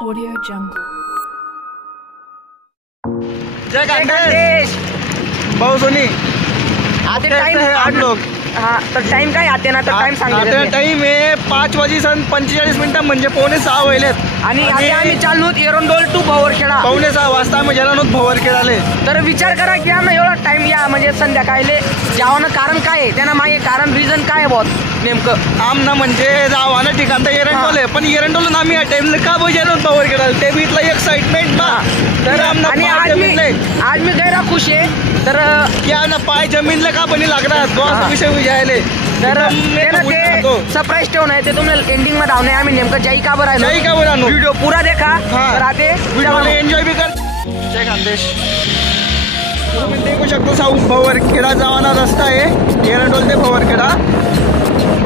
Audio Jungle. जय खानदेश बहुत Sony आते time है 8 लोग। हाँ तर टाइम काय आते ना तर टाइम सांगितलं टाइम आहे 5:45 म्हणजे 5:45 व्हायलेत आणि आता आम्ही चाललो एरंडोल टू भवरखेडा 5:45 वाजता आम्ही गेलो भवरखेडाले। तर विचार करा की आम्ही एवढा टाइम या म्हणजे संध्याकाळले जावं कारण काय आहे त्यांना मागे कारण रिझन काय आहे बहुत नेमकं आमना म्हणजे जावाना ठिकाण तर एरंडोल आहे पण एरंडोल आम्ही या टाइमला का बजेलो भवरखेडाला ते बीतला एक्साइटमेंट ना तर आमना आणि आज मी गैरा खुश आहे तर क्या ना पाय जमीनला का बनी लागणार दोन विषय विचारले तर ते सरप्राईज ठेवून आहे ते तुम्हाला एंडिंग मध्ये धावणे आम्ही नेमकं जाई का बरं जाई का बरं व्हिडिओ पुरा देखा तर आते व्हिडिओ एन्जॉय भी कर। जय खानदेश तुम्ही देखू शकता साऊथ भवरखेडा जावाना रस्ता आहे एरंडोल ते भवरखेडा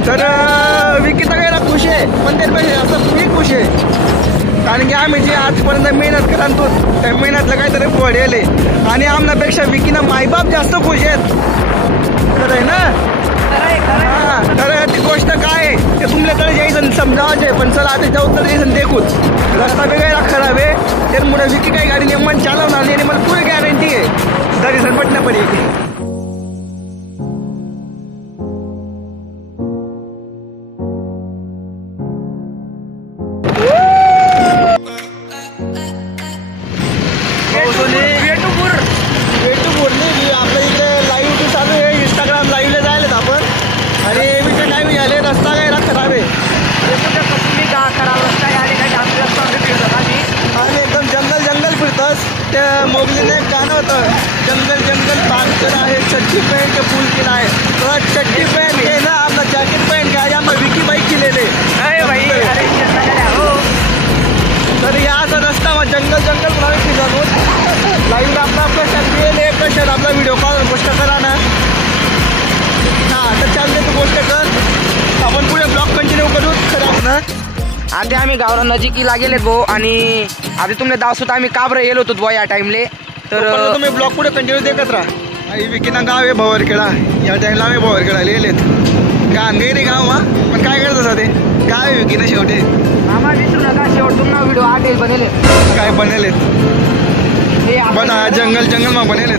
तर विकीचा गैरा खुश आहे पण त्यापेक्षा जास्त मी खुश आहे कारण की आम्ही जे आजपर्यंत मेहनत करतो त्या मेहनतला काहीतरी पडेल आणि आमच्यापेक्षा विकीना मायबाप जास्त खुश आहेत खरं आहे ना। तर ती गोष्ट काय आहे ते तुमच्याकडे जायचं समजावायचे पण चला आता जाऊ तर जायचं देखूच रस्ता वेगळा खराब आहे त्यामुळे विकी काही गाडी नेमन चालवणार नाही आणि मला पुरी गॅरंटी आहे गाडी सरपटण्यापर्यंत। आपल्या इकडे लाईव्ह बी चालू आहे इंस्टाग्राम लाईव्हला जायला आपण आणि विकेट नाही झाले रस्ता काय खराब आहे आणि एकदम जंगल जंगल फिरतस त्या मोगलीने गाणं होतं जंगल जंगल बांधकर आहे चड्डी पहन के फूल किला आहे तर चड्डी पहन के ना आपला जॅकेट पहन के आज आम्हाला विकी बाईक केलेले तर याचा रस्ता मग जंगल जंगल प्रवेश जाणून लाईव्ह आपला आपला शांती कशात आपला व्हिडिओ कॉल गोष्ट करा ना हां तर चालते तू गोष्ट कर आपण पुढे ब्लॉग कंटिन्यू करू खरं ना। आता आम्ही गावला नजीकी गेलेत भाऊ आणि आता तुम्ही दावसोत आम्ही का बरं येलो होतो या टाइमले तर तुम्ही ब्लॉग पुढे कंटिन्यू देखत राहा। आई विकीना गाव आहे भवरखेडा या टाइमला आम्ही भवरखेडा लिहिलेत गांधेरी गाव मा पण काय करत असं ते गाव आहे विकीना शेवटी आम्हाला विसरू नका शेवट तुम्हाला व्हिडिओ आठेल बनेले काय बनेलेत बना जंगल जंगल मा बनेलेत।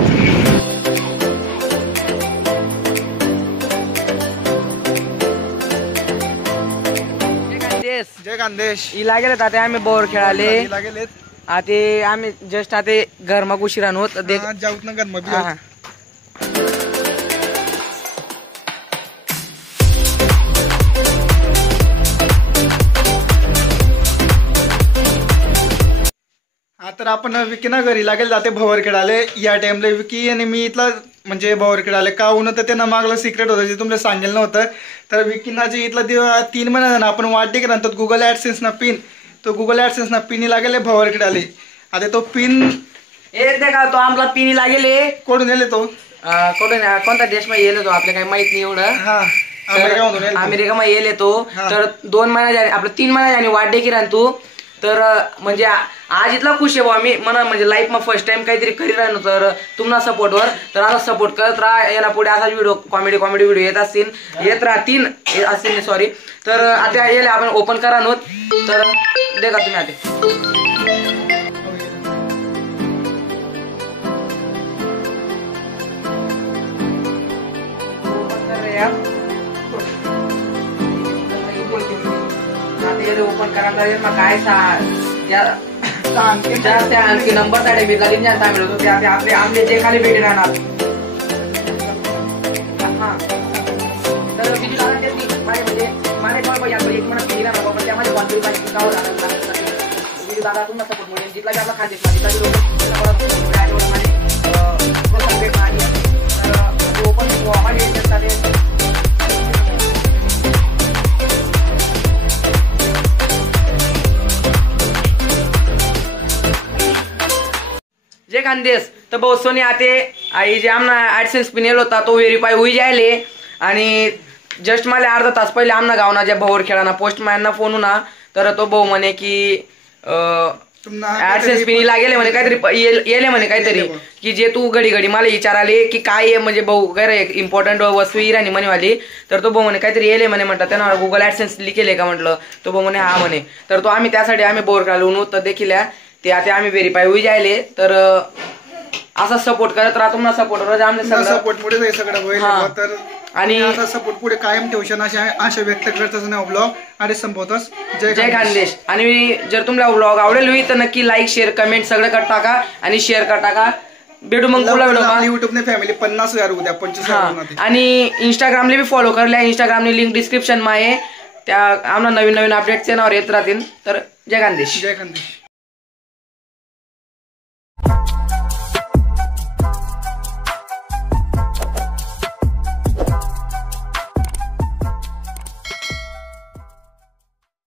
जय खानदेश इला गेलेत आता आम्ही बोर खेळाले लागेलेत आता आम्ही जस्ट आता घर मग उशिरा होत देख जाऊत ना घर तर आपण विकीना घरी लागेल जाते भवरखेडाले या टाइमला विकी आणि मी इथला म्हणजे भवरखेडाले का होऊन तर त्यांना मागलं सिक्रेट होतं जे तुम्हाला सांगेल नव्हतं तर विकीना जे इथला 3 महिन्यानं आपण वाटते की नंतर गुगल ॲडसेन्स ना पिन तो गुगल ॲडसेन्स ना पिनी लागेल भवरखेडाले आता तो पिन देखा तो आमला पिनी लागेल कोडून येले तो कोणता देश मध्ये येलो तो आपल्याला काही माहित नाही एवढं अमेरिका मध्ये येले तो तर 2 महिना आपलं 3 महिना आणि वाटते की तू तर म्हणजे आज इथला खुश आहे आम्ही म्हणा म्हणजे लाईफ मध्ये फर्स्ट टाइम काहीतरी करी राहिलो तर तुम्हाला सपोर्टवर तर आता सपोर्ट करत राहा याला पुढे असा व्हिडिओ कॉमेडी व्हिडिओ येत राहतील असतील सॉरी तर आता येले आपण ओपन करा नोत तर देखा तुम्ही आता ओपन करा काय आणखी नंबर साठी मी गरीब सांगितलं होतो ते आपले आमले जे खाली भेटे राहणार तर किती म्हणजे मला एक म्हणत केली ना बाबा पण त्यामध्ये दादा तुम्हाला सपोर्ट मिळेल जिथला आपला खाते ओपन जय खानदेश तर भाऊ सोनी आते आई जे आमना ॲडसेन्स पिन येलो होता तो व्हेरीफाय होई जायले आणि जस्ट मला अर्धा तास पहिले आमना गावना ज्या भवरखेडाना पोस्टमॅनना फोन होना तर तो भाऊ म्हणे की ऍडसेन्स फी लागेल म्हणे काहीतरी येले म्हणे काहीतरी की जे तू घडी घडी मला विचाराले की काय म्हणजे भाऊ गैर इम्पॉर्टंट वस्तू इराणी म्हणे वाली तर तो भाऊ म्हणे काहीतरी येले म्हणे म्हणतात त्यांना गुगल ऍडसेन्स लिखेले का म्हटलं तो भाऊ म्हणे हा म्हणे तर तो आम्ही त्यासाठी आम्ही बोर घालून तर देखील ते आता आम्ही व्हेरीफाय होई जायले तर असा सपोर्ट करत राहतो ना सपोर्ट पुढे सगळं होईल तर आणि असा सपोर्ट पुढे कायम ठेवशन आशा व्यक्त करतच नाही ब्लॉग आणि संपवतच जय खानदेश आणि जर तुम्हाला ब्लॉग आवडेल होई तर नक्की लाईक शेअर कमेंट सगळं कर टाका आणि शेअर कर टाका भेटू मग पुढला व्हिडिओ युट्यूबने फॅमिली 50,000 उद्या 25,000 आणि इंस्टाग्रामला बी फॉलो करल्या इंस्टाग्रामने लिंक डिस्क्रिप्शन मा आहे त्या आम्हाला नवीन नवीन अपडेट्स येणार येत राहतील तर जय खानदेश.